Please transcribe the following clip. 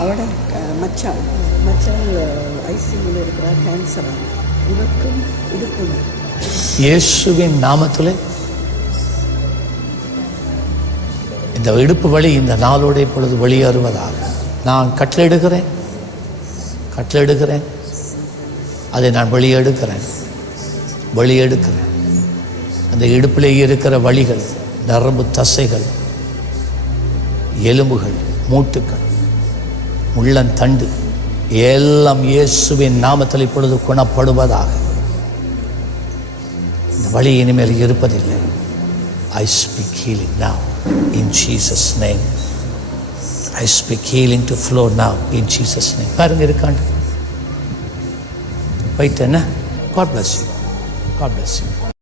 அவட அஹ், மச்சான் மச்சான் இருக்கிற கேன்சர் இவருக்கும் இடுப்பும் இயேசுவின் நாமத்தில் இந்த இடுப்பு வழி இந்த நாளோட இப்பொழுது வெளியேறுவதாக நான் கட்டளையிடுகிறேன். கட்டளையிடுகிறேன். அதை நான் வெளியெடுக்கிறேன். வெளியெடுக்கிறேன். அந்த இடுப்பிலே இருக்கிற வழிகள் நரம்பு தசைகள் எலும்புகள் மூட்டுக்கள் உள்ளந்தண்டு எல்லாம் இயேசுவின் நாமத்தில் இப்பொழுது குணப்படுவதாக. இந்த வழி இனிமேல் இருப்பதில்லை. I speak healing now in Jesus name I speak healing to flow now in Jesus name பாருங்க இருக்காண்டு போயிட்டு என்ன? God bless you God bless you